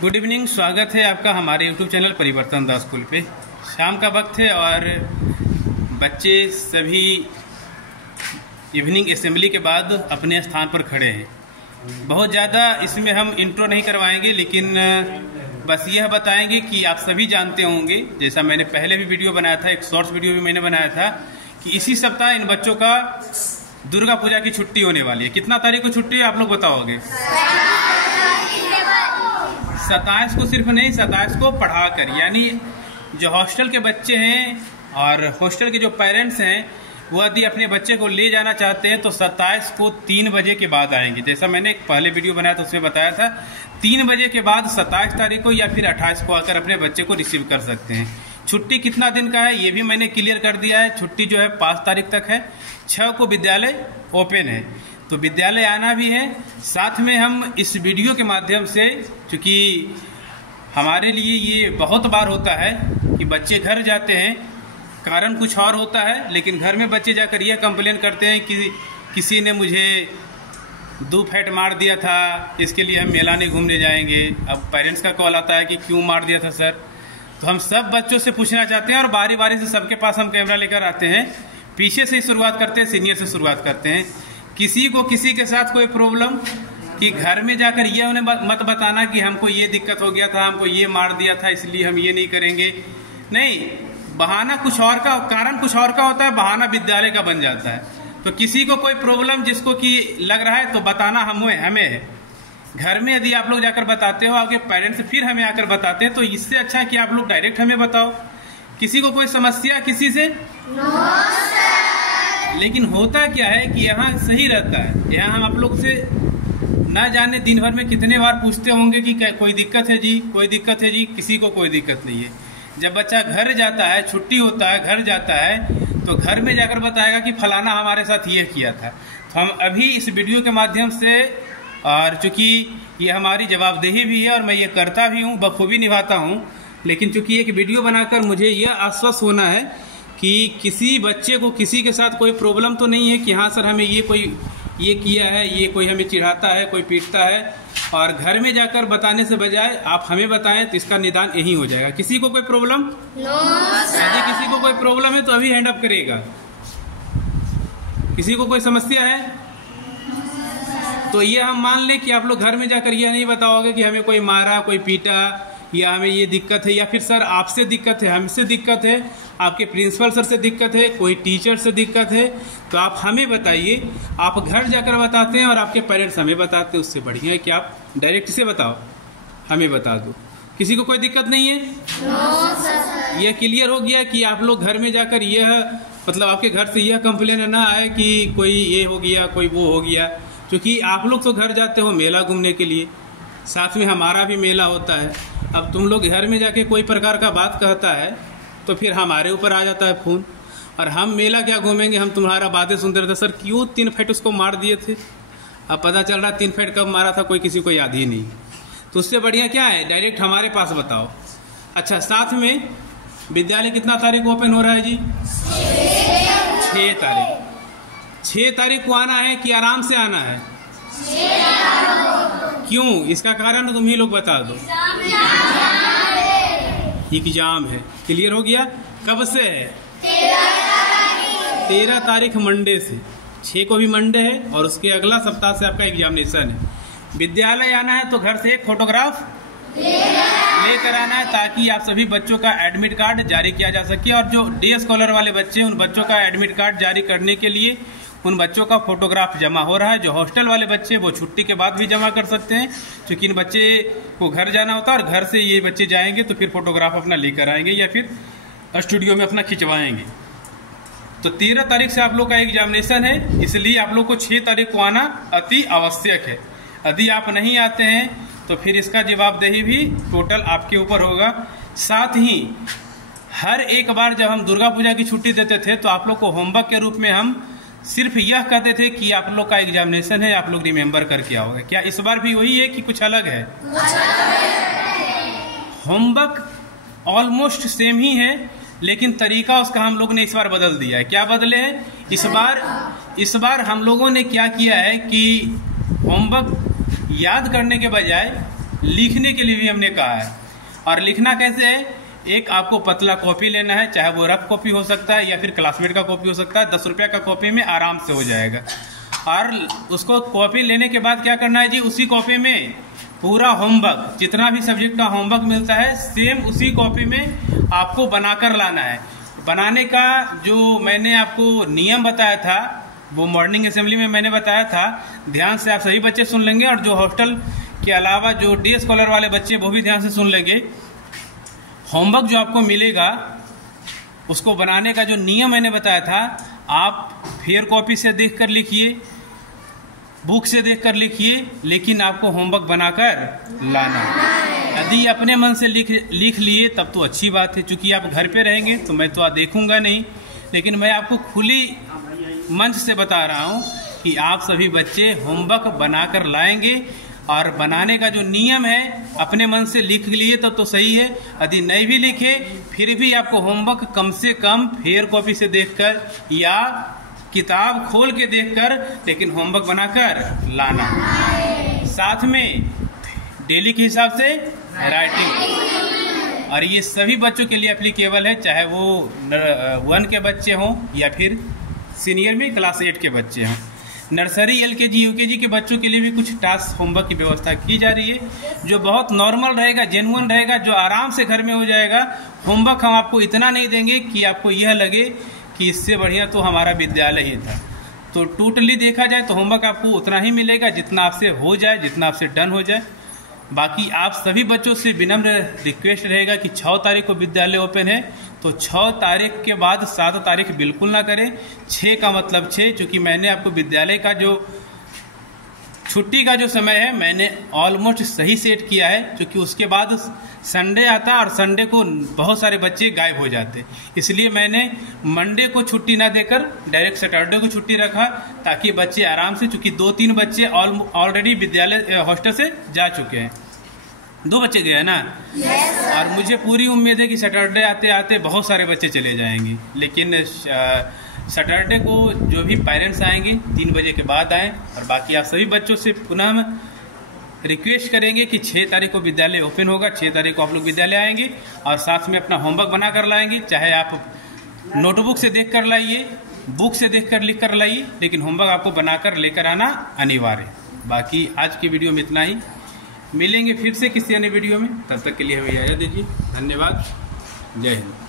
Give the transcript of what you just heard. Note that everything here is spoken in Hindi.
Good evening. स्वागत है आपका हमारे यूट्यूब चैनल परिवर्तन द स्कूल पे। शाम का वक्त है और बच्चे सभी इवनिंग असेंबली के बाद अपने स्थान पर खड़े हैं। बहुत ज़्यादा इसमें हम इंट्रो नहीं करवाएंगे, लेकिन बस यह बताएंगे कि आप सभी जानते होंगे, जैसा मैंने पहले भी वीडियो बनाया था, एक शॉर्ट्स वीडियो भी मैंने बनाया था, कि इसी सप्ताह इन बच्चों का दुर्गा पूजा की छुट्टी होने वाली है। कितना तारीख को छुट्टी है आप लोग बताओगे? 27 को। सिर्फ नहीं, 27 को पढ़ाकर, यानी जो हॉस्टल के बच्चे हैं और हॉस्टल के जो पेरेंट्स हैं वो यदि अपने बच्चे को ले जाना चाहते हैं तो 27 को 3 बजे के बाद आएंगे। जैसा मैंने एक पहले वीडियो बनाया था उसमें बताया था, 3 बजे के बाद 27 तारीख को या फिर 28 को आकर अपने बच्चे को रिसीव कर सकते हैं। छुट्टी कितना दिन का है ये भी मैंने क्लियर कर दिया है। छुट्टी जो है 5 तारीख तक है। 6 को विद्यालय ओपन है, तो विद्यालय आना भी है। साथ में हम इस वीडियो के माध्यम से, चूँकि हमारे लिए ये बहुत बार होता है कि बच्चे घर जाते हैं, कारण कुछ और होता है, लेकिन घर में बच्चे जाकर यह कंप्लेन करते हैं कि किसी ने मुझे 2 फैट मार दिया था, इसके लिए हम मेला नहीं घूमने जाएंगे। अब पेरेंट्स का कॉल आता है कि क्यों मार दिया था सर। तो हम सब बच्चों से पूछना चाहते हैं और बारी बारी से सबके पास हम कैमरा लेकर आते हैं। पीछे से ही शुरुआत करते हैं, सीनियर से शुरुआत करते हैं। किसी को किसी के साथ कोई प्रॉब्लम कि घर में जाकर ये उन्हें मत बताना कि हमको ये दिक्कत हो गया था, हमको ये मार दिया था, इसलिए हम ये नहीं करेंगे। नहीं, बहाना कुछ और का, कारण कुछ और का होता है, बहाना विद्यालय का बन जाता है। तो किसी को कोई प्रॉब्लम जिसको कि लग रहा है तो बताना हमें है। घर में यदि आप लोग जाकर बताते हो, आपके पेरेंट्स फिर हमें आकर बताते हैं, तो इससे अच्छा है कि आप लोग डायरेक्ट हमें बताओ। किसी को कोई समस्या किसी से? लेकिन होता क्या है कि यहाँ सही रहता है, यहाँ हम आप लोग से ना जाने दिन भर में कितने बार पूछते होंगे कि कोई दिक्कत है जी, कोई दिक्कत है जी। किसी को कोई दिक्कत नहीं है। जब बच्चा घर जाता है, छुट्टी होता है, घर जाता है, तो घर में जाकर बताएगा कि फलाना हमारे साथ ये किया था। तो हम अभी इस वीडियो के माध्यम से, और चूंकि ये हमारी जवाबदेही भी है और मैं ये करता भी हूँ, बखूबी निभाता हूँ, लेकिन चूंकि एक वीडियो बनाकर मुझे यह आश्वस्त होना है कि किसी बच्चे को किसी के साथ कोई प्रॉब्लम तो नहीं है कि हाँ सर हमें ये किया है, ये कोई हमें चिढ़ाता है, कोई पीटता है। और घर में जाकर बताने से बजाय आप हमें बताएं तो इसका निदान यही हो जाएगा। किसी को कोई प्रॉब्लम? यदि किसी को कोई प्रॉब्लम है तो अभी हैंड अप करेगा। किसी को कोई समस्या है तो ये हम मान लें कि आप लोग घर में जाकर यह नहीं बताओगे कि हमें कोई मारा, कोई पीटा, या हमें ये दिक्कत है, या फिर सर आपसे दिक्कत है, हमसे दिक्कत है, आपके प्रिंसिपल सर से दिक्कत है, कोई टीचर से दिक्कत है, तो आप हमें बताइए। आप घर जाकर बताते हैं और आपके पेरेंट्स हमें बताते हैं, उससे बढ़िया है कि आप डायरेक्ट से बताओ, हमें बता दो। किसी को कोई दिक्कत नहीं है? यह क्लियर हो गया कि आप लोग घर में जाकर यह, मतलब आपके घर से यह कंप्लेन ना आए कि कोई ये हो गया, कोई वो हो गया। क्योंकि आप लोग तो घर जाते हो मेला घूमने के लिए, साथ में हमारा भी मेला होता है। अब तुम लोग घर में जाके कोई प्रकार का बात कहता है तो फिर हमारे ऊपर आ जाता है खून, और हम मेला क्या घूमेंगे, हम तुम्हारा बातें सुनते रहते, सर क्यों 3 फैट उसको मार दिए थे। अब पता चल रहा 3 फैट कब मारा था कोई किसी को याद ही नहीं। तो उससे बढ़िया क्या है, डायरेक्ट हमारे पास बताओ। अच्छा, साथ में विद्यालय कितना तारीख को ओपन हो रहा है जी? 6 तारीख। 6 तारीख को आना है कि आराम से आना है? क्यों? इसका कारण तुम ही लोग बता दो। एग्जाम है। क्लियर हो गया? कब से है? 13 तारीख मंडे से। 6 को भी मंडे है और उसके अगला सप्ताह से आपका एग्जामिनेशन है। विद्यालय आना है तो घर से एक फोटोग्राफ लेकर आना है, ताकि आप सभी बच्चों का एडमिट कार्ड जारी किया जा सके। और जो डे स्कॉलर वाले बच्चे हैं उन बच्चों का एडमिट कार्ड जारी करने के लिए उन बच्चों का फोटोग्राफ जमा हो रहा है। जो हॉस्टल वाले बच्चे वो छुट्टी के बाद भी जमा कर सकते हैं, क्योंकि इन बच्चे को घर जाना होता है और घर से ये बच्चे जाएंगे तो फिर फोटोग्राफ अपना लेकर आएंगे या फिर स्टूडियो में अपना खिंचवाएंगे। तो 13 तारीख से आप लोग का एग्जामिनेशन है, इसलिए आप लोग को 6 तारीख को आना अति आवश्यक है। यदि आप नहीं आते हैं तो फिर इसका जवाबदेही भी टोटल आपके ऊपर होगा। साथ ही हर एक बार जब हम दुर्गा पूजा की छुट्टी देते थे तो आप लोग को होमवर्क के रूप में हम सिर्फ यह कहते थे कि आप लोग का एग्जामिनेशन है, आप लोग रिमेम्बर करके आओगे। क्या इस बार भी वही है कि कुछ अलग है? होमवर्क ऑलमोस्ट सेम ही है, लेकिन तरीका उसका हम लोग ने इस बार बदल दिया है। क्या बदले हैं इस बार हम लोगों ने क्या किया है कि होमवर्क याद करने के बजाय लिखने के लिए भी हमने कहा है। और लिखना कैसे है, एक आपको पतला कॉपी लेना है, चाहे वो रफ कॉपी हो सकता है या फिर क्लासमेट का कॉपी हो सकता है। 10 रुपये का कॉपी में आराम से हो जाएगा। और उसको कॉपी लेने के बाद क्या करना है जी, उसी कॉपी में पूरा होमवर्क, जितना भी सब्जेक्ट का होमवर्क मिलता है, सेम उसी कॉपी में आपको बनाकर लाना है। बनाने का जो मैंने आपको नियम बताया था, वो मॉर्निंग असेंबली में मैंने बताया था, ध्यान से आप सभी बच्चे सुन लेंगे। और जो हॉस्टल के अलावा जो डे स्कॉलर वाले बच्चे, वो भी ध्यान से सुन लेंगे। होमवर्क जो आपको मिलेगा, उसको बनाने का जो नियम मैंने बताया था, आप फेयर कॉपी से देखकर लिखिए, बुक से देखकर लिखिए, लेकिन आपको होमवर्क बनाकर लाना। यदि अपने मन से लिख लिए तब तो अच्छी बात है, क्योंकि आप घर पे रहेंगे तो मैं तो देखूंगा नहीं। लेकिन मैं आपको खुली मंच से बता रहा हूं कि आप सभी बच्चे होमवर्क बनाकर लाएंगे। और बनाने का जो नियम है, अपने मन से लिख लिए तब तो सही है, यदि नहीं भी लिखे फिर भी आपको होमवर्क कम से कम फेयर कॉपी से देखकर या किताब खोल के देखकर, लेकिन होमवर्क बनाकर लाना। साथ में डेली के हिसाब से राइटिंग। और ये सभी बच्चों के लिए एप्लीकेबल है, चाहे वो 1 के बच्चे हों या फिर सीनियर में क्लास 8 के बच्चे हों। नर्सरी, LKG, UKG के बच्चों के लिए भी कुछ टास्क होमवर्क की व्यवस्था की जा रही है, जो बहुत नॉर्मल रहेगा, जेन्युइन रहेगा, जो आराम से घर में हो जाएगा। होमवर्क हम आपको इतना नहीं देंगे कि आपको यह लगे कि इससे बढ़िया तो हमारा विद्यालय ही था। तो टोटली देखा जाए तो होमवर्क आपको उतना ही मिलेगा जितना आपसे हो जाए, जितना आपसे डन हो जाए। बाकी आप सभी बच्चों से विनम्र रिक्वेस्ट रहेगा कि 6 तारीख को विद्यालय ओपन है, तो 6 तारीख के बाद 7 तारीख बिल्कुल ना करें। 6 का मतलब 6, क्योंकि मैंने आपको विद्यालय का जो छुट्टी का जो समय है मैंने ऑलमोस्ट सही सेट किया है, क्योंकि उसके बाद संडे आता और संडे को बहुत सारे बच्चे गायब हो जाते। इसलिए मैंने मंडे को छुट्टी ना देकर डायरेक्ट सैटरडे को छुट्टी रखा, ताकि बच्चे आराम से, चूंकि 2-3 बच्चे ऑलरेडी विद्यालय हॉस्टल से जा चुके हैं। 2 बच्चे गए हैं ना? और मुझे पूरी उम्मीद है कि सैटरडे आते आते बहुत सारे बच्चे चले जाएंगे। लेकिन सैटरडे को जो भी पेरेंट्स आएंगे 3 बजे के बाद आएँ। और बाकी आप सभी बच्चों से पुनः रिक्वेस्ट करेंगे कि 6 तारीख को विद्यालय ओपन होगा, 6 तारीख को आप लोग विद्यालय आएंगे और साथ में अपना होमवर्क बना कर लाएंगे। चाहे आप नोटबुक से देख कर लाइए, बुक से देख कर लिख कर लाइए, लेकिन होमवर्क आपको बनाकर लेकर आना अनिवार्य। बाकी आज की वीडियो में इतना ही, मिलेंगे फिर से किसी अन्य वीडियो में। तब तक के लिए हमें इजाज़त दीजिए। धन्यवाद। जय हिंद।